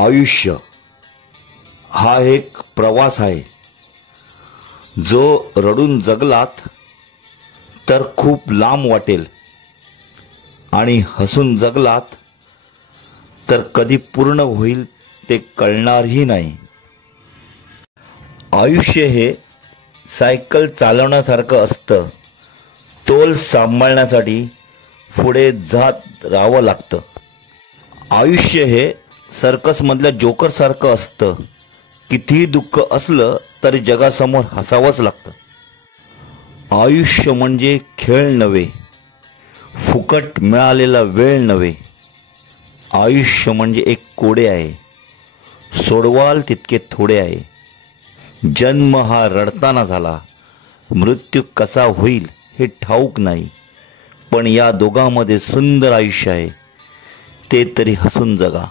आयुष्य हा एक प्रवास आहे, जो रडून जगलात तर खूप लांब वाटेल आणि हसून जगलात तर कधी पूर्ण होईल ते कळणारही नाही. आयुष्य हे सायकल चालवण्यासारखं असतं. तोल सांभाळण्यासाठी पुढे जात राहावं लागतं. आयुष्य हे सर्कसमधल्या जोकरसारखं असतं. कितीही दुःख असलं तरी जगासमोर हसावंच लागतं. आयुष्य म्हणजे खेळ नव्हे, फुकट मिळालेला वेळ नव्हे. आयुष्य म्हणजे एक कोडे आहे, सोडवाल तितके थोडे आहे. जन्म हा रडताना झाला, मृत्यू कसा होईल हे ठाऊक नाही. पण या दोघांमध्ये सुंदर आयुष्य आहे, ते तरी हसून जगा.